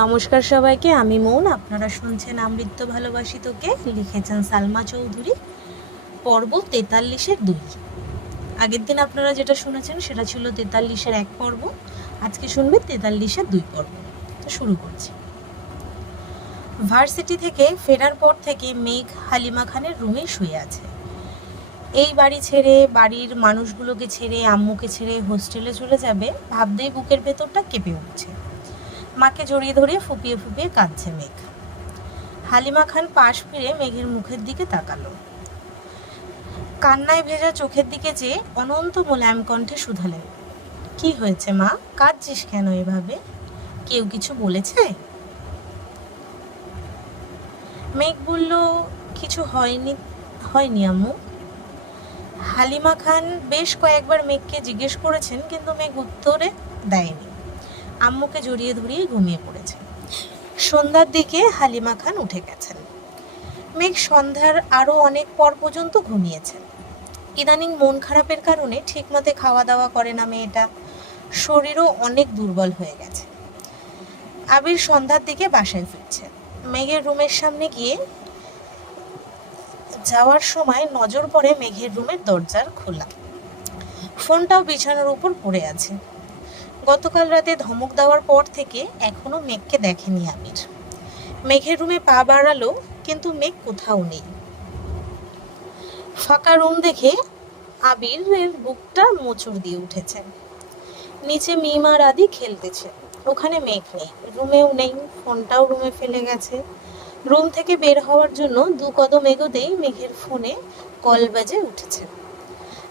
নমস্কার সবাইকে, আমি মৌন। আপনারা শুনছেন আমৃত্য ভালোবাসি তোকে, লিখেছেন সালমা চৌধুরী। পর্ব 43-এর 2। আগের দিন আপনারা যেটা শুনেছেন সেটা ছিল 43-এর 1 পর্ব। আজকে শুনবে 43-এর 2 পর্ব। তো শুরু করছি। ভার্সিটি থেকে ফেরার পর থেকে মেঘ হালিমা খানের রুমে শুয়ে আছে। এই বাড়ি ছেড়ে, বাড়ির মানুষগুলোকে ছেড়ে, আম্মুকে ছেড়ে হোস্টেলে চলে যাবে ভাবতেই বুকের ভেতরটা কেঁপে উঠছে। মাকে জড়িয়ে ধরে ফুপিয়ে ফুপিয়ে কাঁদছে মেঘ। হালিমা খান পাশ ফিরে মেঘের মুখের দিকে তাকালো। কান্নায় ভেজা চোখের দিকে চেয়ে অনন্ত মোলায়েম কণ্ঠে শুধালেন, কি হয়েছে মা, কাঁদছিস কেন এভাবে? কেউ কিছু বলেছে? মেঘ বলল, কিছু হয়নি আম্মু। হালিমা খান বেশ কয়েকবার মেঘকে জিজ্ঞেস করেছেন, কিন্তু মেঘ উত্তরে দেয়নি। আম্মুকে জড়িয়ে ধরিয়ে ঘুমিয়ে পড়েছে। সন্ধ্যার দিকে হালিমা খান উঠে গেছেন। মেঘ সন্ধ্যার আরও অনেক পর পর্যন্ত ঘুমিয়েছে। ইদানিং মন খারাপের কারণে ঠিকমতো খাওয়া দাওয়া করে না মেয়েটা। শরীরও অনেক দুর্বল হয়ে গেছে। আবির সন্ধ্যার দিকে বাসায় ফিরছে। মেঘের রুমের সামনে গিয়ে যাওয়ার সময় নজর পড়ে মেঘের রুমের দরজার খোলা। ফোনটাও বিছানার উপর পড়ে আছে। গতকাল রাতে ধমক দেওয়ার পর থেকে এখনো মেঘকে দেখেনি আবির। মেঘের রুমে পা বাড়ালো, কিন্তু মেঘ কোথাও নেই। ফাঁকা রুম দেখে আবিরের বুকটা মোচড় দিয়ে উঠেছে। নিচে মিম আর আদি খেলতেছে, ওখানে মেঘ নেই, রুমেও নেই, ফোনটাও রুমে ফেলে গেছে। রুম থেকে বের হওয়ার জন্য 2 কদম এগোতেই মেঘের ফোনে কল বাজে উঠেছে।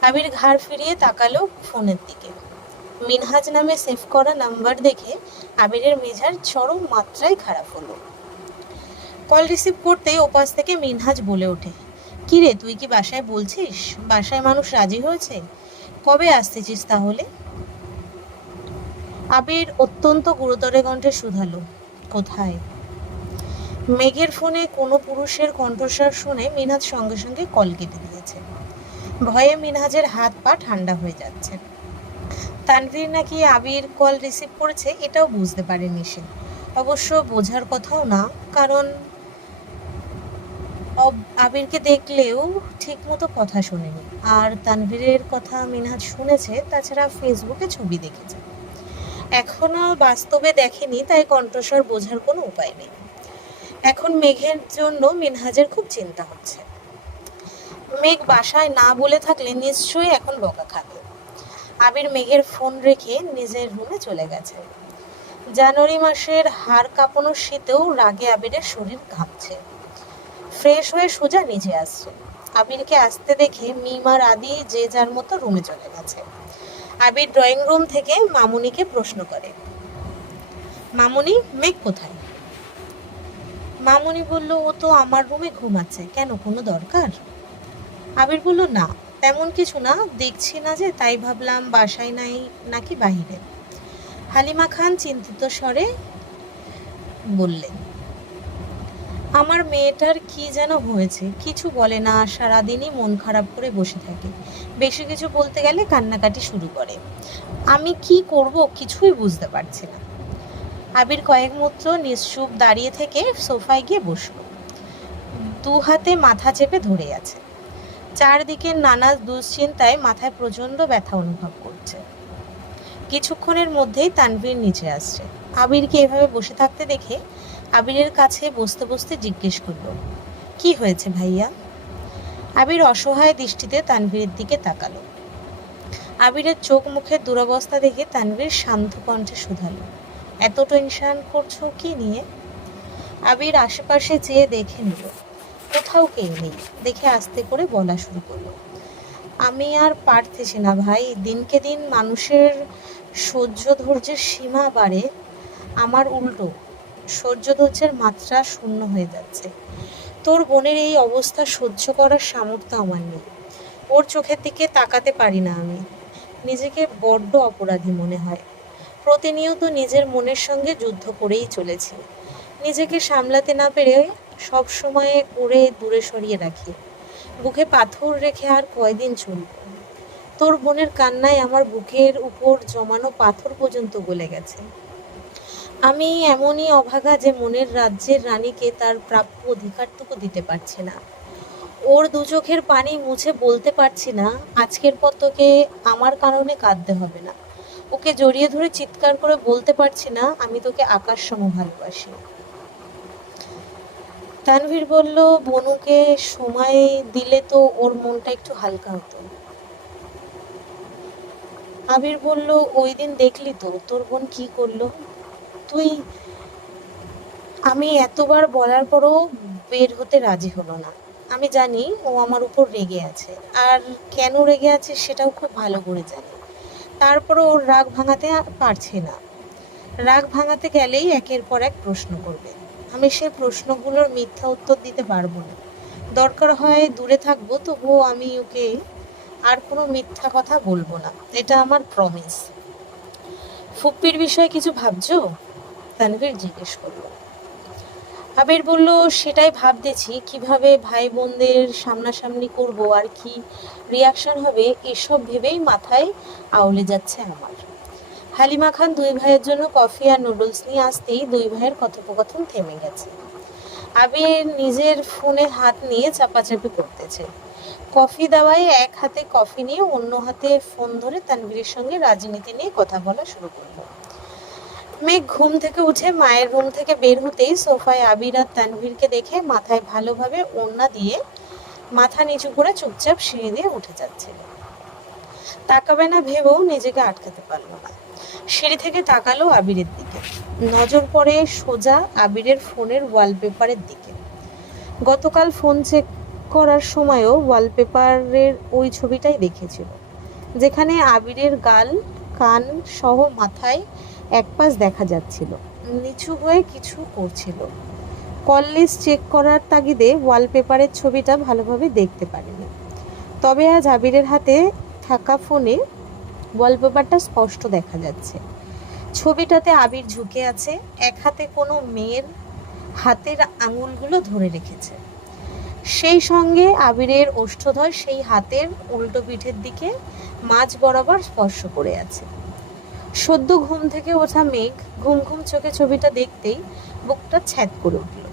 আবির ঘাড় ফিরিয়ে তাকালো ফোনের দিকে। মিনহাজ নামে সেভ করা নাম্বার দেখে আবিরের মেজাজ চরম মাত্রায় খারাপ হলো। কল রিসিভ করতেই ওপাশ থেকে মিনহাজ বলে ওঠে, কি রে, তুই কি বাসায় বলছিস? বাসায় মানুষ রাজি হয়েছে? কবে আসতেছিস তাহলে? আবির অত্যন্ত গুরুতর কণ্ঠে শুধালো, কোথায়? মেঘের ফোনে কোনো পুরুষের কণ্ঠস্বর শুনে মিনহাজ সঙ্গে সঙ্গে কল কেটে দিয়েছে। ভয়ে মিনহাজের হাত পা ঠান্ডা হয়ে যাচ্ছে। তানভীর নাকি আবির কল রিসিভ করেছে এটাও বুঝতে পারেনি সে। অবশ্য বোঝার কথাও না, কারণ আবিরকে দেখলেও ঠিকমতো কথা শোনেনি। আর তানভীরের কথা মিনহাজ শুনেছে, তাছাড়া ফেসবুকে ছবি দেখেছে, এখনো বাস্তবে দেখেনি, তাই কণ্ঠস্বর বোঝার কোনো উপায় নেই। এখন মেঘের জন্য মিনহাজের খুব চিন্তা হচ্ছে। মেঘ বাসায় না বলে থাকলে নিশ্চয়ই এখন বকা খাবে। আবির মেঘের ফোন রেখে নিজের রুমে চলে গেছে। জানুয়ারি মাসের হাড় কাঁপানো শীতেও রাগে আবিরের শরীর ঘামছে। ফ্রেশ হয়ে সোজা নিচে আসছে। আবিরকে আসতে দেখে মিম আর আদি যে যার মতো রুমে চলে গেছে। আবির ড্রয়িং রুম থেকে মামুনিকে প্রশ্ন করে, মামুনি, মেঘ কোথায়? মামুনি বলল, ও তো আমার রুমে ঘুমাচ্ছে, কেন, কোনো দরকার? আবির বলল, না তেমন কিছু না, দেখছি না যে, তাই ভাবলাম বাসায় নাই নাকি বাহিরে। হালিমা খান চিন্তিত স্বরে বললেন, আমার মেয়েটার কি যেন হয়েছে, কিছু বলে না, সারাদিনই মন খারাপ করে বসে থাকে, বেশি কিছু বলতে গেলে কান্নাকাটি শুরু করে। আমি কি করব কিছুই বুঝতে পারছি না। আবির কয়েক মুহূর্ত নিশ্চুপ দাঁড়িয়ে থেকে সোফায় গিয়ে বসল। 2 হাতে মাথা চেপে ধরে আছে। চারদিকে নানা দুশ্চিন্তায় মাথায় প্রচণ্ড ব্যথা অনুভব করছে। কিছুক্ষণের মধ্যেই তানভীর নিচে আসছে। আবিরকে এভাবে বসে থাকতে দেখে আবিরের কাছে বসতে বসতে জিজ্ঞেস করল, কি হয়েছে ভাইয়া? আবির অসহায় দৃষ্টিতে তানভীরের দিকে তাকালো। আবিরের চোখ মুখের দুরবস্থা দেখে তানভীর শান্ত কণ্ঠে শুধালো, এত টেনশন করছো কি নিয়ে? আবির আশেপাশে চেয়ে দেখে নিল, কোথাও কেউ নেই। দেখে আস্তে করে বলা শুরু করলো, আমি আর পারতেছি না ভাই, দিনকে দিন মানুষের সহ্য ধৈর্যের সীমা বাড়ে, আমার উল্টো, সহ্য ধৈর্যের মাত্রা শূন্য হয়ে যাচ্ছে। তোর বোনের এই অবস্থা সহ্য করার সামর্থ্য আমার নেই। ওর চোখের দিকে তাকাতে পারি না আমি। নিজেকে বড্ড অপরাধী মনে হয়। প্রতিনিয়ত নিজের মনের সঙ্গে যুদ্ধ করেই চলেছি। নিজেকে সামলাতে না পেরে সব সময় ওরে দূরে সরিয়ে রাখি। বুকে পাথর রেখে আর কয়দিন চলব? তোর বোনের কান্নায় আমার বুকের উপর জমানো পাথর পর্যন্ত গলে গেছে। আমি এমনই অভাগা যে মনের রাজ্যের রানীকে তার প্রাপ্য অধিকারটুকু দিতে পারছি না। ওর দু চোখের পানি মুছে বলতে পারছি না আজকের পর তোকে আমার কারণে কাঁদতে হবে না। ওকে জড়িয়ে ধরে চিৎকার করে বলতে পারছি না আমি তোকে আকাশ সম ভালোবাসি। তানভীর বলল, বনুকে সময় দিলে তো ওর মনটা একটু হালকা হতো। আবির বলল, ওই দিন দেখলি তো তোর বোন কি করলো। তুই আমি এতবার বলার পরও বের হতে রাজি হলো না। আমি জানি ও আমার উপর রেগে আছে, আর কেন রেগে আছে সেটাও খুব ভালো করে জানি। তারপরও ওর রাগ ভাঙাতে পারছি না। রাগ ভাঙাতে গেলেই একের পর এক প্রশ্ন করবে। আমি সেই প্রশ্নগুলোর মিথ্যা উত্তর দিতে পারবো না। দরকার হয় দূরে থাকবো, তবুও আমি ওকে আর কোনো মিথ্যা কথা বলবো না, এটা আমার প্রমিস। ফুপ্পির বিষয়ে কিছু ভাবছো? তানভীর জিজ্ঞেস করলো। আবির বলল, সেটাই ভাবতেছি কিভাবে ভাই বোনদের সামনাসামনি করব আর কি রিয়াকশন হবে এসব ভেবেই মাথায় আউলে যাচ্ছে আমার। হালিমা খান দুই ভাইয়ের জন্য কফি আর নুডলস নিয়ে আসতেই দুই ভাইয়ের কথোপকথন থেমে গেছে। আবির নিজের ফোনে হাত নিয়ে চাপাচাপি করতেছে। কফি দেওয়ায় এক হাতে কফি নিয়ে অন্য হাতে ফোন ধরে তানভীরের সঙ্গে রাজনীতি নিয়ে কথা বলা শুরু করলো। মেঘ ঘুম থেকে উঠে মায়ের রুম থেকে বের হতেই সোফায় আবির আর তানভীরকে দেখে মাথায় ভালোভাবে ওড়না দিয়ে মাথা নিচু করে চুপচাপ সিঁড়ি দিয়ে উঠে যাচ্ছিল। তাকাবে না ভেবেও নিজেকে আটকাতে পারলো না। সিঁড়ি থেকে তাকালো আবিরের দিকে। নজর পড়ে সোজা আবিরের ফোনের ওয়ালপেপারের দিকে। গতকাল ফোন চেক করার সময়ও ওয়ালপেপারের ওই ছবিটাই দেখেছিল, যেখানে আবিরের গাল কান সহ মাথায় এক পাশ দেখা যাচ্ছিল, নিচু হয়ে কিছু করছিল। কল লিস্ট চেক করার তাগিদে ওয়ালপেপারের ছবিটা ভালোভাবে দেখতে পারেনি। তবে আজ আবিরের হাতে থাকা ফোনে ওয়ালপেপারটা স্পষ্ট দেখা যাচ্ছে। ছবিটাতে আবির ঝুঁকে আছে, এক হাতে কোনো মেয়ের হাতের আঙুলগুলো ধরে রেখেছে। সেই সঙ্গে আবিরের ওষ্ঠধর সেই হাতের উল্টো পিঠের দিকে মাঝ বরাবর স্পর্শ করে আছে। সদ্য ঘুম থেকে ওঠা মেঘ ঘুম ঘুম চোখে ছবিটা দেখতেই বুকটা ছ্যাদ করে উঠল।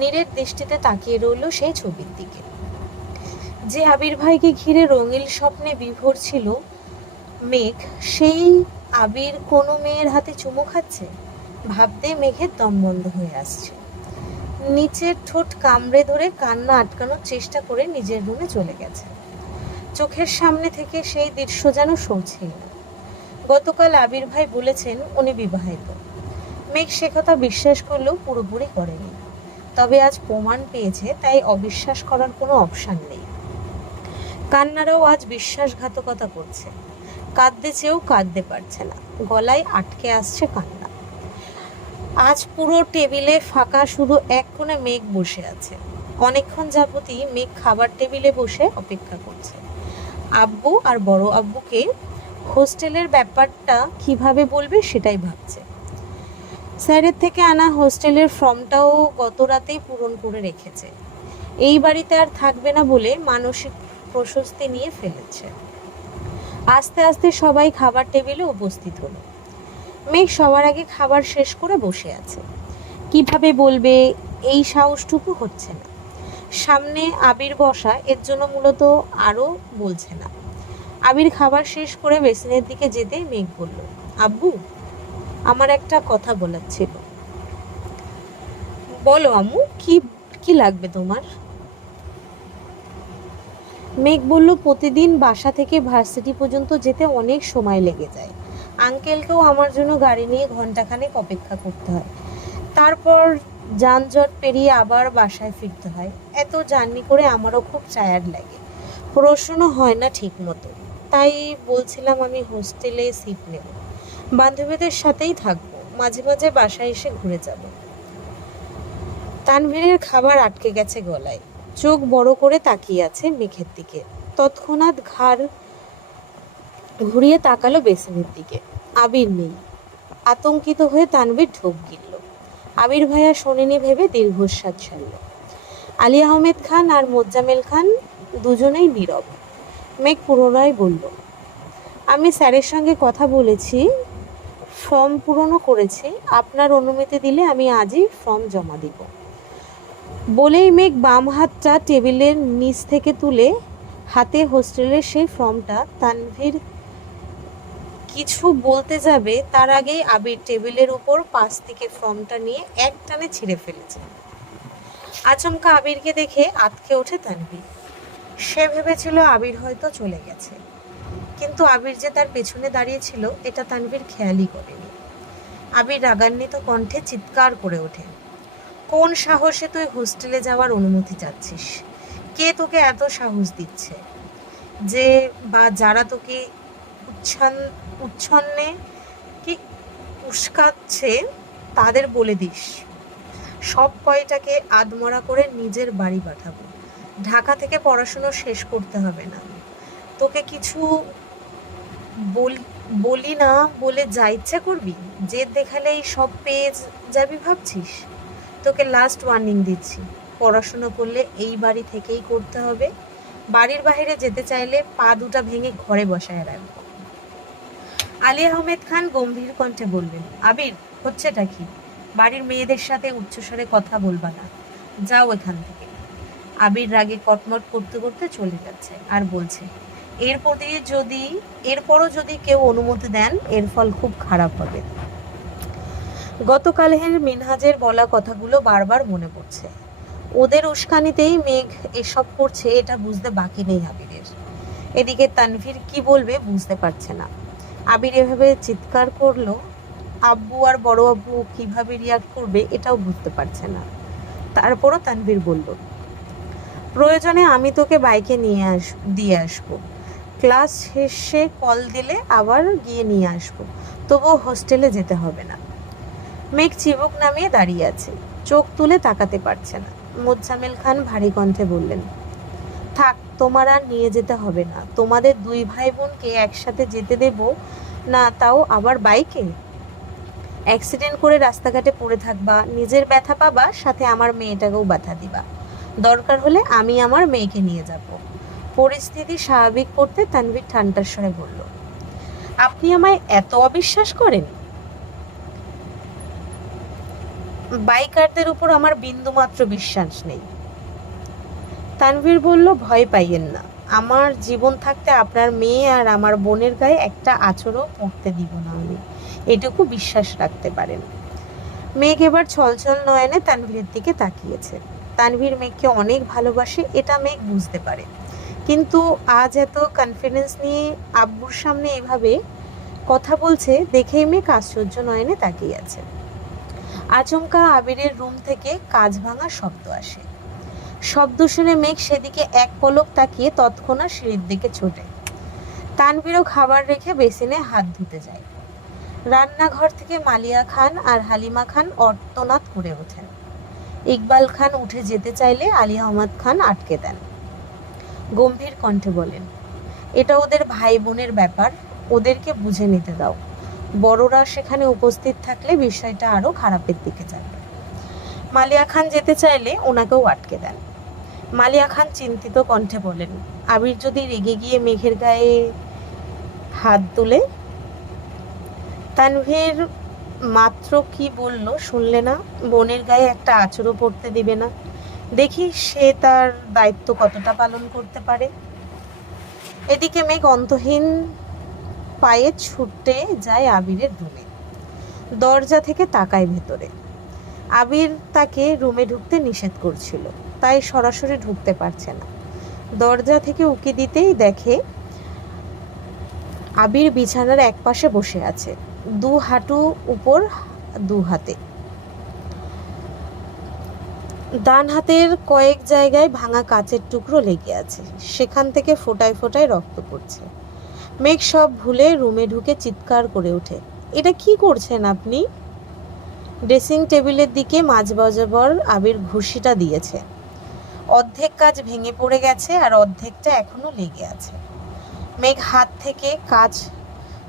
নীরের দৃষ্টিতে তাকিয়ে রইল সেই ছবির দিকে। যে আবির ভাইকে ঘিরে রঙিন স্বপ্নে বিভোর ছিল মেঘ, সেই আবির কোনো মেয়ের হাতে চুমু খাচ্ছে। ভাবতে মেঘের দম বন্ধ হয়ে আসছে। নিচের ঠোঁট কামড়ে ধরে কান্না আটকানোর চেষ্টা করে নিজের রুমে চলে গেছে। চোখের সামনে থেকে সেই দৃশ্য যেন সরছেই না। গতকাল আবির ভাই বলেছেন উনি বিবাহিত। মেঘ সে কথা বিশ্বাস করলেও পুরোপুরি করেনি। তবে আজ প্রমাণ পেয়েছে, তাই অবিশ্বাস করার কোনো অপশান নেই। কান্নারাও আজ বিশ্বাসঘাতকতা করছে। কাঁদতে চেয়েও কাঁদতে পারছে না, গলায় আটকে আসছে কান্না। আজ পুরো টেবিলে ফাঁকা, শুধু এক কোণে মেঘ বসে আছে। অনেকক্ষণ যাবতই মেঘ খাবার টেবিলে বসে অপেক্ষা করছে। আব্বু আর বড় আব্বুকে হোস্টেলের ব্যাপারটা কিভাবে বলবে সেটাই ভাবছে। স্যারের থেকে আনা হোস্টেলের ফর্মটাও গত রাতেই পূরণ করে রেখেছে। এই বাড়িতে আর থাকবে না বলে মানসিক প্রশস্তি নিয়ে ফেলেছে। আস্তে আস্তে সবাই খাবার টেবিলে উপস্থিত হলো। মেঘ সবার আগে খাবার শেষ করে বসে আছে। কিভাবে বলবে এই সাহসটুকু হচ্ছে না। সামনে আবির বসা, এর জন্য মূলত আরও বলছে না। আবির খাবার শেষ করে বেসিনের দিকে যেতেই মেঘ বলল, আব্বু, আমার একটা কথা বলার ছিল। বলো আম্মু, কি কি লাগবে তোমার? মেঘ বলল, প্রতিদিন বাসা থেকে ভার্সিটি পর্যন্ত যেতে অনেক সময় লেগে যায়। আঙ্কেলকেও আমার জন্য গাড়ি নিয়ে ঘন্টাখানেক অপেক্ষা করতে হয়। তারপর যানজট পেরিয়ে আবার বাসায় ফিরতে হয়। এত জার্নি করে আমারও খুব টায়ার্ড লাগে। পড়াশুনো হয় না ঠিক মতো। তাই বলছিলাম আমি হোস্টেলে সিট নেব, বান্ধবীদের সাথেই থাকবো, মাঝে মাঝে বাসায় এসে ঘুরে যাব। তানভীরের খাবার আটকে গেছে গলায়। চোখ বড় করে তাকিয়ে আছে মেঘের দিকে। তৎক্ষণাৎ ঘাড় ঘুরিয়ে তাকালো বেসিনের দিকে। আবির নেই। আতঙ্কিত হয়ে তানভীর ঢোক গিলল। আবির ভাইয়া শোনেনি ভেবে দীর্ঘশ্বাস ছাড়ল। আলী আহমেদ খান আর মোজাম্মেল খান দুজনেই নীরব। মেঘ পুনরায় বলল, আমি স্যারের সঙ্গে কথা বলেছি, ফর্ম পূরণও করেছি, আপনার অনুমতি দিলে আমি আজই ফর্ম জমা দিব। বলেই মেঘ বাম হাতটা টেবিলের নিচ থেকে তুলে হাতে হোস্টেলের সেই ফর্মটা তানভীর কিছু বলতে যাবে তার আগেই আবির টেবিলের উপর পাশ থেকে ফর্মটা নিয়ে এক টানে ছিঁড়ে ফেলেছে। আচমকা আবিরকে দেখে আঁতকে ওঠে তানভীর। সে ভেবেছিল আবির হয়তো চলে গেছে, কিন্তু আবির যে তার পেছনে দাঁড়িয়ে ছিল এটা তানভীর খেয়ালই করেনি। আবির রাগান্বিত কণ্ঠে চিৎকার করে ওঠে, কোন সাহসে তুই হোস্টেলে যাওয়ার অনুমতি চাচ্ছিস? কে তোকে এত সাহস দিচ্ছে যে বা যারা তোকে উচ্ছন্নে কি উস্কাচ্ছে তাদের বলে দিস সব কয়টাকে আদমরা করে নিজের বাড়ি পাঠাবো। ঢাকা থেকে পড়াশুনো শেষ করতে হবে না, তোকে কিছু বলি না বলে যা ইচ্ছা করবি, জেদ দেখালেই সব পেয়ে যাবি ভাবছিস? তোকে লাস্ট ওয়ার্নিং দিচ্ছি, পড়াশুনো করলে এই বাড়ি থেকেই করতে হবে। বাড়ির বাইরে যেতে চাইলে পা দুটা ভেঙে ঘরে বসায় রাখবো। আলী আহমেদ খান গম্ভীর কণ্ঠে বললেন, আবির হচ্ছেটা কি? বাড়ির মেয়েদের সাথে উচ্চস্বরে কথা বলবা না, যাও এখান থেকে। আবির রাগে কটমট করতে করতে চলে যাচ্ছে আর বলছে, এরপরও যদি কেউ অনুমতি দেন এর ফল খুব খারাপ হবে। গতকালের মিনহাজের বলা কথাগুলো বারবার মনে পড়ছে। ওদের উস্কানিতেই মেঘ এসব করছে এটা বুঝতে বাকি নেই আবিরের। এদিকে তানভীর কি বলবে বুঝতে পারছে না। আবির এভাবে চিৎকার করলো, আব্বু আর বড় আব্বু কিভাবে রিয়াক্ট করবে এটাও বুঝতে পারছে না। তারপরও তানভীর বলল, প্রয়োজনে আমি তোকে বাইকে দিয়ে আসবো। ক্লাস শেষে কল দিলে আবার গিয়ে নিয়ে আসবো, তবুও হোস্টেলে যেতে হবে না। মেঘ চিবুক নামিয়ে দাঁড়িয়ে আছে, চোখ তুলে তাকাতে পারছে না। মোজাম্মেল খান ভারী কণ্ঠে বললেন, থাক, তোমার আর নিয়ে যেতে হবে না। তোমাদের দুই ভাই বোনকে একসাথে যেতে দেব না, তাও আবার বাইকে? অ্যাক্সিডেন্ট করে রাস্তাঘাটে পড়ে থাকবা, নিজের ব্যথা পাবা, সাথে আমার মেয়েটাকেও ব্যথা দিবা। দরকার হলে আমি আমার মেয়েকে নিয়ে যাব। পরিস্থিতি স্বাভাবিক করতে তানভীর ঠান্ডার স্বরে বলল, আপনি আমায় এত অবিশ্বাস করেন? বাইকারদের উপর আমার বিন্দুমাত্র বিশ্বাস নেই। তানভীর বলল, ভয় পাইয়েন না, আমার জীবন থাকতে আপনার মেয়ে আর আমার বোনের গায়ে একটা আঁচড়ও পড়তে দিব না আমি, এটুকু বিশ্বাস রাখতে পারেন। মেঘ এবার ছলছল নয়নে তানভীরের দিকে তাকিয়েছে। তানভীর মেঘকে অনেক ভালোবাসে এটা মেঘ বুঝতে পারে, কিন্তু আজ এত কনফিডেন্স নিয়ে আব্বুর সামনে এভাবে কথা বলছে দেখেই মেঘ আশ্চর্য নয়নে তাকিয়ে আছে। আচমকা আবিরের রুম থেকে কাঁচ ভাঙার শব্দ আসে। শব্দ শুনে মেঘ সেদিকে এক পলক তাকিয়ে তৎক্ষণাৎ সিঁড়ির দিকে ছোটে। তানভীরও খাবার রেখে বেসিনে হাত ধুতে যায়। রান্নাঘর থেকে মালিয়া খান আর হালিমা খান অর্তনাদ করে ওঠেন। ইকবাল খান উঠে যেতে চাইলে আলী আহমদ খান আটকে দেন। গম্ভীর কণ্ঠে বলেন, এটা ওদের ভাই বোনের ব্যাপার, ওদেরকে বুঝে নিতে দাও। বড়রা সেখানে উপস্থিত থাকলে বিষয়টা আরো খারাপের দিকে যাবে। মালিয়া খান যেতে চাইলে ওনাকেও আটকে দেন। মালিয়া খান চিন্তিত কণ্ঠে বলেন, আবির যদি রেগে গিয়ে মেঘের গায়ে হাত তুলে? তানভীর মাত্র কি বলল শুনলে না? বোনের গায়ে একটা আঁচড়ও পড়তে দিবে না। দেখি সে তার দায়িত্ব কতটা পালন করতে পারে। এদিকে মেঘ অন্তহীন পায়ে ছুটে যায় আবিরের রুমে। দরজা থেকে তাকায় ভেতরে। আবির তাকে রুমে ঢুকতে নিষেধ করছিল, তাই সরাসরি ঢুকতে পারছে না। দরজা থেকে উকি দিতেই দেখে আবির বিছানার এক পাশে বসে আছে, দু হাঁটু উপর দু হাতে। ডান হাতের কয়েক জায়গায় ভাঙা কাচের টুকরো লেগে আছে, সেখান থেকে ফোঁটায় ফোঁটায় রক্ত পড়ছে। মেঘ সব ভুলে রুমে ঢুকে চিৎকার করে ওঠে, এটা কি করছেন আপনি? ড্রেসিং টেবিলের দিকে মাঝ বরাবর আবির ঘুষিটা দিয়েছে। অর্ধেক কাজ ভেঙে পড়ে গেছে আর অর্ধেকটা এখনো লেগে আছে। মেঘ হাত থেকে কাজ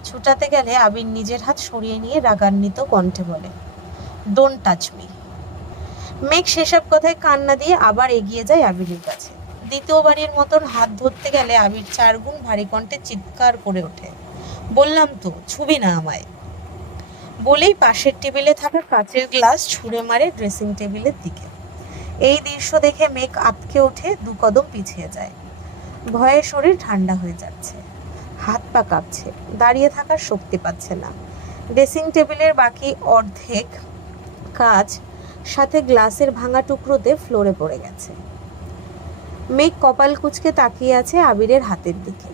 ছুটাতে গেলে আবির নিজের হাত সরিয়ে নিয়ে রাগান্বিত কণ্ঠে বলে, ডোন্ট টাচ মি। মেঘ সেসব কথায় কান্না দিয়ে আবার এগিয়ে যায় আবিরের কাছে। দ্বিতীয়বারের মতন হাত ধরতে গেলে আবির 4 গুণ ভারী কণ্ঠে চিৎকার করে ওঠে, বললাম তো ছুবি না আমায়। বলেই পাশের টেবিলে থাকা কাচের গ্লাস ছুঁড়ে মারে ড্রেসিং টেবিলের দিকে। এই দৃশ্য দেখে মেঘ আঁতকে ওঠে, 2 কদম পিছিয়ে যায়। ভয়ে শরীর ঠান্ডা হয়ে যাচ্ছে, হাত পা কাঁপছে, দাঁড়িয়ে থাকার শক্তি পাচ্ছে না। ড্রেসিং টেবিলের বাকি অর্ধেক কাঁচ সাথে গ্লাসের ভাঙা টুকরোতে ফ্লোরে পড়ে গেছে। মেঘ কপাল কুঁচকে তাকিয়ে আছে আবিরের হাতের দিকে।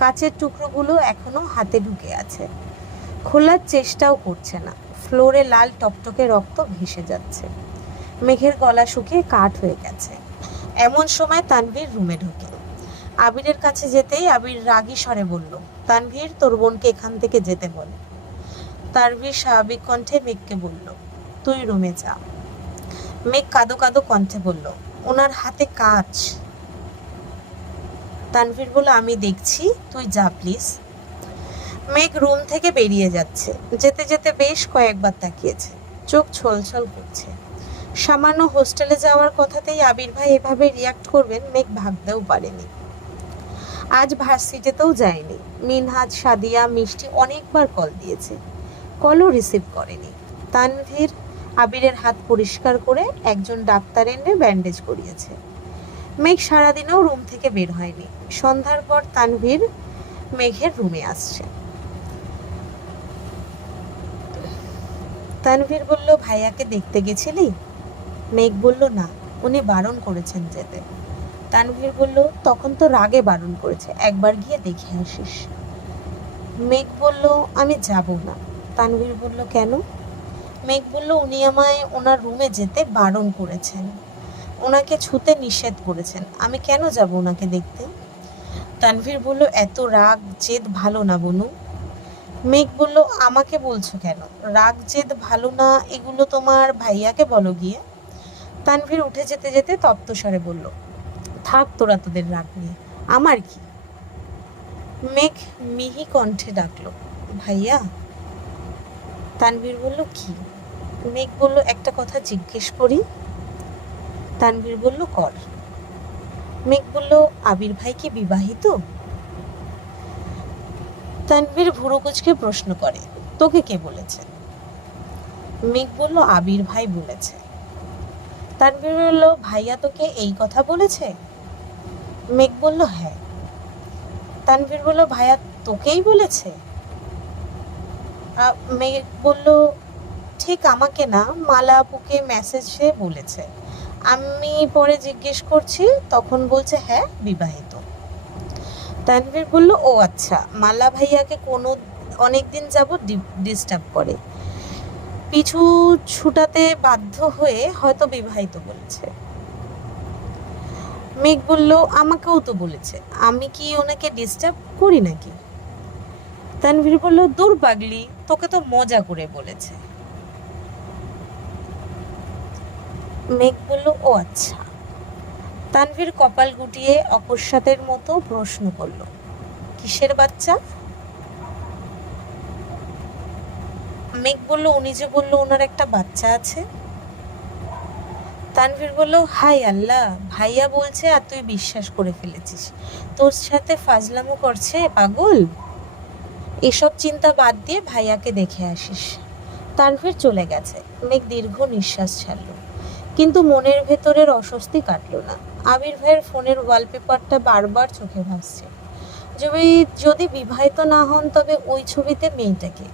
কাচের টুকরোগুলো এখনো হাতে ঢুকে আছে, খোলার চেষ্টাও করছে না। ফ্লোরে লাল টকটকে রক্ত ভেসে যাচ্ছে। মেঘের গলা শুকিয়ে কাঠ হয়ে গেছে। এমন সময় তানভীর রুমে ঢোকে। আবিরের কাছে যেতেই আবির রাগী স্বরে বলল, তানভীর, তোর বোনকে এখান থেকে যেতে বল। তানভীর স্বাভাবিক কণ্ঠে মেঘকে বলল, তুই রুমে যা। মেঘ কাঁদো কাঁদো কণ্ঠে বলল, ওনার হাতে কাঁচ। তানভীর বলল, আমি দেখছি, তুই যা প্লিজ। মেঘ রুম থেকে বেরিয়ে যাচ্ছে। যেতে যেতে বেশ কয়েকবার তাকিয়েছে, চোখ ছলছল করছে। সামান্য হোস্টেলে যাওয়ার কথাতেই আবির ভাই এভাবে রিয়াক্ট করবেন মেঘ ভাবতেও পারেনি। আজ ভার্সিটিতেও যায়নি। মিনহাজ, সাদিয়া, মিষ্টি অনেকবার কল দিয়েছে, কলও রিসিভ করেনি। তানভীর আবিরের হাত পরিষ্কার করে একজন ডাক্তার এনে ব্যান্ডেজ করিয়েছে। মেঘ সারাদিনেও রুম থেকে বের হয়নি। সন্ধ্যার পর তানভীর মেঘের রুমে আসছে। তানভীর বলল, ভাইয়াকে দেখতে গেছিলি? মেঘ বলল, না, উনি বারণ করেছেন যেতে। তানভীর বলল, তখন তো রাগে বারণ করেছে, একবার গিয়ে দেখে আসিস। মেঘ বলল, আমি যাব না। তানভীর বলল, কেন? মেঘ বলল, উনি আমায় ওনার রুমে যেতে বারণ করেছেন, ওনাকে ছুতে নিষেধ করেছেন, আমি কেন যাব ওনাকে দেখতে? তানভীর বলল, এত রাগ জেদ ভালো না বনু। মেঘ বলল, আমাকে বলছো কেন? রাগ জেদ ভালো না এগুলো তোমার ভাইয়াকে বলো গিয়ে। তানভীর উঠে যেতে যেতে তপ্তস্বরে বলল, থাক তোরা তোদের রাগ নিয়ে, আমার কি? মেঘ মিহি কণ্ঠে ডাকলো, ভাইয়া। তানভীর বলল, কি? মেঘ বলল, একটা কথা জিজ্ঞেস করি। তানভীর বলল, কর। মেঘ বলল, আবির ভাই কি বিবাহিত? তানভীর ভুরু কুঁচকে প্রশ্ন করে, তোকে কে বলেছে? মেঘ বলল, আবির ভাই বলেছে। তানভীর বলল, ভাইয়া তোকে এই কথা বলেছে? মেঘ বলল, হ্যাঁ। তানভীর বলল, ভাইয়া তোকেই বলেছে? মেঘ বলল, ঠিক আমাকে না, মালা আপুকে মেসেজে বলেছে। আমি পরে জিজ্ঞেস করছি, তখন বলছে হ্যাঁ বিবাহিত। তানভীর বলল, ও আচ্ছা, মালা ভাইয়াকে অনেকদিন যাবত ডিস্টার্ব করে, পিছু ছুটাতে বাধ্য হয়ে হয়তো বিবাহিত বলেছে। মেঘ বলল, আমাকেও তো বলেছে, আমি কি ওনাকে ডিস্টার্ব করি নাকি? তানভীর বলল, দূর পাগলি, তোকে তো মজা করে বলেছে। মেঘ বলল, ও আচ্ছা। তানভীর কপাল গুটিয়ে অকস্মাতের মতো প্রশ্ন করল, কিসের বাচ্চা? মেঘ বলল, উনি যে বলল ওনার একটা বাচ্চা আছে। তানভীর বলল, হাই আল্লাহ, ভাইয়া বলছে আর তুই বিশ্বাস করে ফেলেছিস, তোর সাথে ফাজলামো করছে পাগল। এসব চিন্তা বাদ দিয়ে ভাইয়াকে দেখে আসিস। তানভীর চলে গেছে। মেঘ দীর্ঘ নিঃশ্বাস ছাড়ল, কিন্তু মনের ভেতরের অস্বস্তি কাটল না। আবির ভাইয়ের ফোনের ওয়ালপেপারটা বারবার চোখে ভাসছে। যদি বিবাহিত না হন তবে ওই ছবিতে মেয়েটাকে।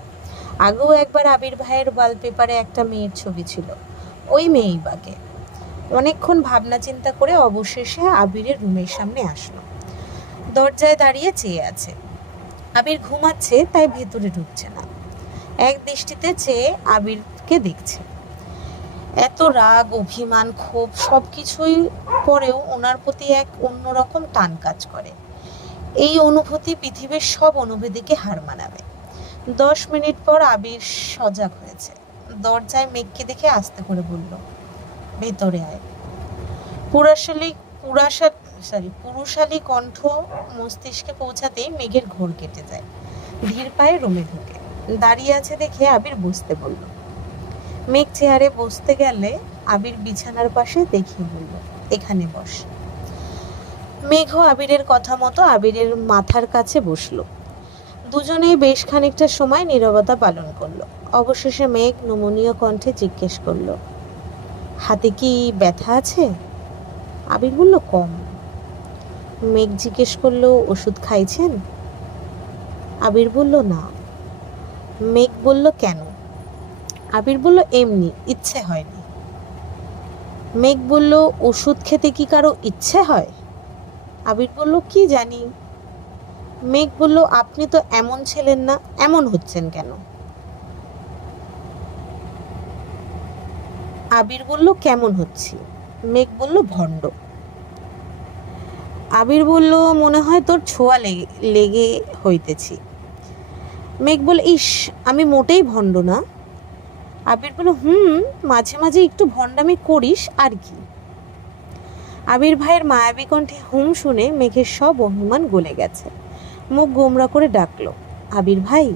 আগেও একবার আবির ভাইয়ের ওয়ালপেপারে একটা মেয়ের ছবি ছিল, ওই মেয়েই বাকে। অনেকক্ষণ ভাবনা চিন্তা করে অবশেষে আবিরের রুমের সামনে আসলো। দরজায় দাঁড়িয়ে চেয়ে আছে। আবির ঘুমাচ্ছে, তাই ভেতরে ঢুকছে না। এক দৃষ্টিতে চেয়ে আবিরকে দেখছে। এত রাগ, অভিমান, ক্ষোভ সবকিছুই পরেও ওনার প্রতি এক অন্যরকম টান কাজ করে। এই অনুভূতি পৃথিবীর সব অনুভূতিকে হার মানাবে। 10 মিনিট পর আবির সজাগ হয়েছে। দরজায় মেঘকে দেখে আস্তে করে বলল, ভেতরে আয়। পুরুষালী কণ্ঠ মস্তিষ্কে পৌঁছাতেই মেঘের ঘোর কেটে যায়। ধীর পায়ে রুমে ঢুকে দাঁড়িয়ে আছে দেখে আবির বসতে বলল। মেঘ চেয়ারে বসতে গেলে আবির বিছানার পাশে দেখিয়ে বলল, এখানে বস। মেঘও আবিরের কথা মতো আবিরের মাথার কাছে বসলো। দুজনেই বেশ খানিকটা সময় নীরবতা পালন করলো। অবশেষে মেঘ নমনীয় কণ্ঠে জিজ্ঞেস করলো, হাতে কি ব্যথা আছে? আবির বলল, কম। মেঘ জিজ্ঞেস করলো, ওষুধ খাইছেন? আবির বলল, না। মেঘ বলল, কেন? আবির বলল, এমনি, ইচ্ছে হয়নি। মেঘ বলল, ওষুধ খেতে কি কারো ইচ্ছে হয়? আবির বলল, কি জানি। মেঘ বলল, আপনি তো এমন ছিলেন না, এমন হচ্ছেন কেন? আবির বলল, কেমন হচ্ছি? মেঘ বলল, ভণ্ড। আবির বলল, মনে হয় তোর ছোঁয়া লেগে হইতেছি। মেঘ বলল, ইস, আমি মোটেই ভণ্ড না। আবির বলল, মাঝে মাঝে একটু ভণ্ডামি করিস আর কি। আবির ভাইয়ের মায়াবী কণ্ঠে শুনে মেঘের সব অভিমান গলে গেছে। মুখ গোমরা করে ডাকলো, আবির ভাই।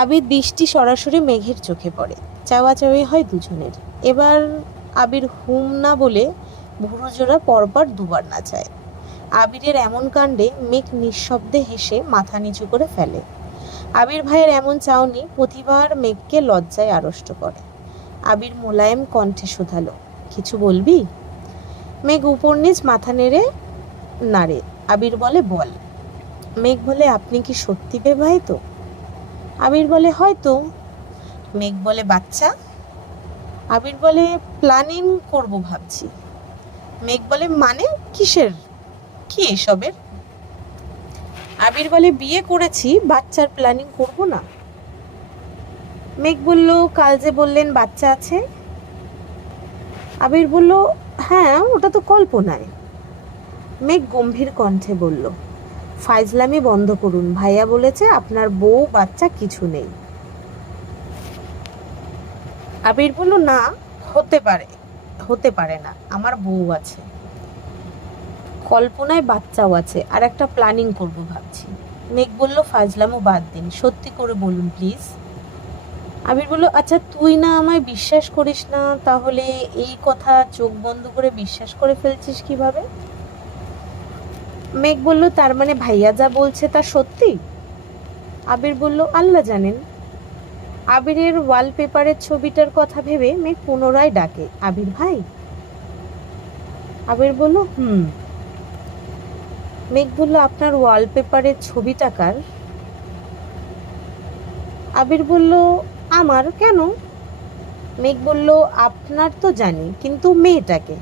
আবির দৃষ্টি সরাসরি মেঘের চোখে পড়ে। চাওয়াচাওয়ি হয় দুজনের। এবার আবির না বলে ভুরুজোড়া পরপর দুবার নাচায়। আবিরের এমন কাণ্ডে মেঘ নিঃশব্দে হেসে মাথা নিচু করে ফেলে। আবির ভাইয়ের এমন চাউনি প্রতিবার মেঘকে লজ্জায় আড়ষ্ট করে। আবির মোলায়েম কণ্ঠে শুধালো, কিছু বলবি? মেঘ উপর নিচ মাথা নাড়ে। আবির বলে, বল। মেঘ বলে, আপনি কি সত্যি বিবাহিত? আবির বলে, হয়তো। মেঘ বলে, বাচ্চা? আবির বলে, প্ল্যানিং করব ভাবছি। মেঘ বলে, মানে কিসের? কি এসবের? আবির বলে, বিয়ে করেছি, বাচ্চার প্ল্যানিং করব না? মেঘ বলল, কাল যে বললেন বাচ্চা আছে। আবির বলল, হ্যাঁ, ওটা তো কল্পনায়। মেঘ গম্ভীর কণ্ঠে বলল, ফাইজলামি বন্ধ করুন, ভাইয়া বলেছে আপনার বউ বাচ্চা কিছু নেই। আবির বলল, না, হতে পারে না, আমার বউ আছে, কল্পনায় বাচ্চাও আছে, আর একটা প্ল্যানিং করব ভাবছি। মেঘ বলল, ফাজলামো বাদ দিন, সত্যি করে বলুন প্লিজ। আবির বলল, আচ্ছা তুই না আমায় বিশ্বাস করিস না, তাহলে এই কথা চোখ বন্ধ করে বিশ্বাস করে ফেলছিস কিভাবে? মেঘ বলল, তার মানে ভাইয়া যা বলছে তা সত্যি? আবির বলল, আল্লাহ জানেন। আবিরের ওয়ালপেপারের ছবিটার কথা ভেবে মেঘ পুনরায় ডাকে, আবির ভাই। আবির বলল, মেঘ বলল, আপনার ওয়ালপেপারের ছবিটা কার? আবির বলল, আমার। কেন? মেঘ বলল, আপনার তো জানি, কিন্তু মেয়েটাকে?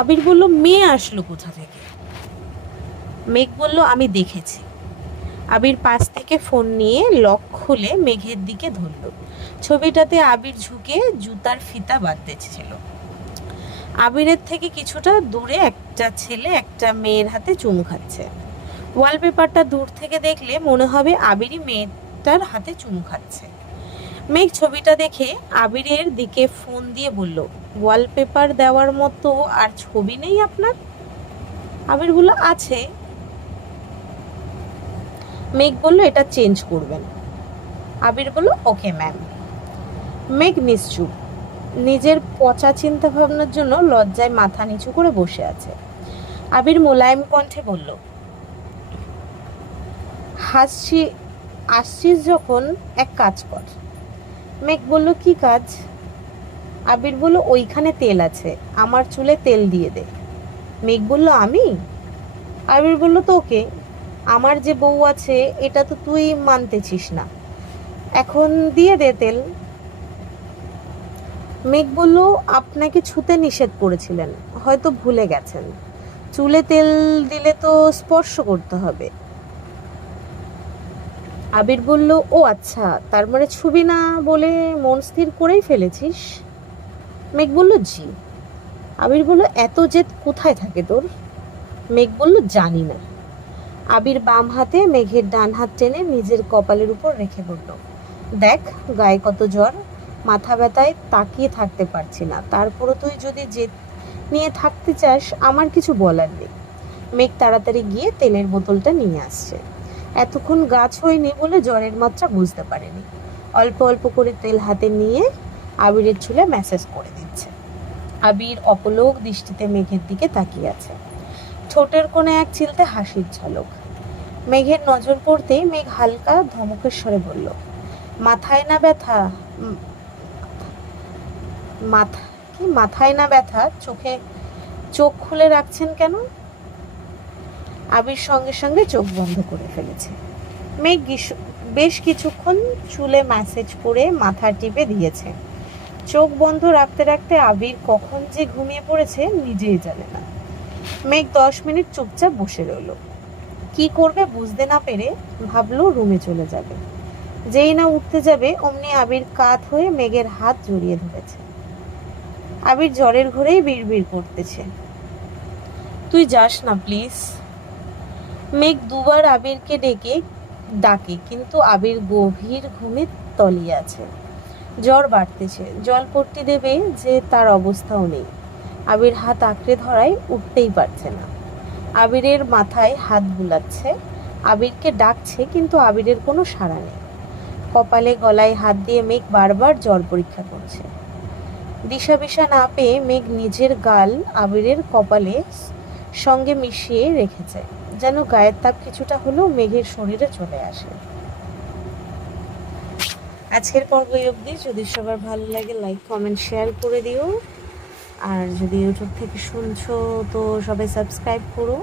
আবির বলল, মেয়ে আসলো কোথা থেকে? মেঘ বলল, আমি দেখেছি। আবির পাশ থেকে ফোন নিয়ে লক খুলে মেঘের দিকে ধরল। ছবিটাতে আবির ঝুঁকে জুতার ফিতা বাঁধতেছিল। আবিরের থেকে কিছুটা দূরে একটা ছেলে একটা মেয়ের হাতে চুমু খাচ্ছে। ওয়ালপেপারটা দূর থেকে দেখলে মনে হবে আবিরই মেয়েটার হাতে চুমু খাচ্ছে। মেঘ ছবিটা দেখে আবিরের দিকে ফোন দিয়ে বলল, ওয়ালপেপার দেওয়ার মতো আর ছবি নেই আপনার? আবির বলল, আছে। মেঘ বলল, এটা চেঞ্জ করবেন। আবির বলল, ওকে ম্যাম। মেঘ নিশ্চুপ, নিজের পচা চিন্তা ভাবনার জন্য লজ্জায় মাথা নিচু করে বসে আছে। আবির মোলায়েম কণ্ঠে বলল, আসছিস যখন এক কাজ কর। মেঘ বলল, কি কাজ? আবির বলল, ওইখানে তেল আছে, আমার চুলে তেল দিয়ে দে। মেঘ বলল, আমি? আবির বলল, তোকে? আমার যে বউ আছে এটা তো তুই মানতেছিস না, এখন দিয়ে দে তেল। মেঘ বলল, আপনাকে ছুতে নিষেধ করেছিলেন, হয়তো ভুলে গেছেন। চুলে তেল দিলে তো স্পর্শ করতে হবে। আবির বলল, ও আচ্ছা, তার মানে ছবি না বলে মন স্থির করেই ফেলেছিস? মেঘ বলল, জি। আবির বলল, এত জেদ কোথায় থাকে তোর? মেঘ বলল, জানি না। আবির বাম হাতে মেঘের ডান হাত টেনে নিজের কপালের উপর রেখে বলল, দেখ গায়ে কত জ্বর, মাথা ব্যথায় তাকিয়ে থাকতে পারছি না, তারপরও তুই যদি জেদ নিয়ে থাকতে চাস আমার কিছু বলার নেই। মেঘ তাড়াতাড়ি গিয়ে তেলের বোতলটা নিয়ে আসছে। এতক্ষণ গাছ হয়নি বলে জ্বরের মাত্রা বুঝতে পারেনি। অল্প অল্প করে তেল হাতে নিয়ে আবিরের চুলে ম্যাসেজ করে দিচ্ছে। আবির অপলোক দৃষ্টিতে মেঘের দিকে তাকিয়ে আছে। ঠোঁটের কোণে এক চিলতে হাসির ঝলক। মেঘের নজর পড়তেই মেঘ হালকা ধমকের স্বরে বলল, মাথায় না ব্যথা? মাথায় না ব্যথা? চোখ খুলে রাখছেন কেন? আবির সঙ্গে সঙ্গে চোখ বন্ধ করে ফেলেছে। মেঘ বেশ কিছুক্ষণ চুলে ম্যাসেজ করে মাথা টিপে দিয়েছে। চোখ বন্ধ রাখতে রাখতে আবির কখন যে ঘুমিয়ে পড়েছে নিজেই জানে না। মেঘ 10 মিনিট চুপচাপ বসে রইল। কি করবে বুঝতে না পেরে ভাবলো রুমে চলে যাবে। যেই না উঠতে যাবে অমনি আবির কাত হয়ে মেঘের হাত জড়িয়ে ধরেছে। আবির জ্বরের ঘোরেই বিড়বিড় করতেছে, তুই যাস না প্লিজ। মেঘ দুবার আবিরকে ডাকে, কিন্তু আবির গভীর ঘুমে তলিয়ে আছে। জ্বর বাড়তেছে, জলপট্টি দেবে যে তার অবস্থাও নেই। আবির হাত আঁকড়ে ধরায় উঠতেই পারছে না। আবিরের মাথায় হাত বুলাচ্ছে, আবিরকে ডাকছে, কিন্তু আবিরের কোনো সাড়া নেই। কপালে গলায় হাত দিয়ে মেঘ বারবার জ্বর পরীক্ষা করছে। দিশা না পেয়ে মেঘ নিজের গাল আবিরের কপালে সঙ্গে মিশিয়ে রেখেছে, যেন গায়ের তাপ কিছুটা হলেও মেঘের শরীরে চলে আসে। আজকের পর্ব অবধি। যদি সবার ভালো লাগে লাইক কমেন্ট শেয়ার করে দিও। আর যদি ইউটিউব থেকে শুনছো তো সবাই সাবস্ক্রাইব করো।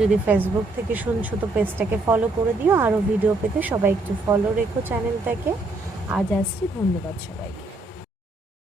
যদি ফেসবুক থেকে শুনছো তো পেজটাকে ফলো করে দিও। আরও ভিডিও পেতে সবাই একটু ফলো রেখো চ্যানেলটাকে। আজ আসছি, ধন্যবাদ সবাইকে।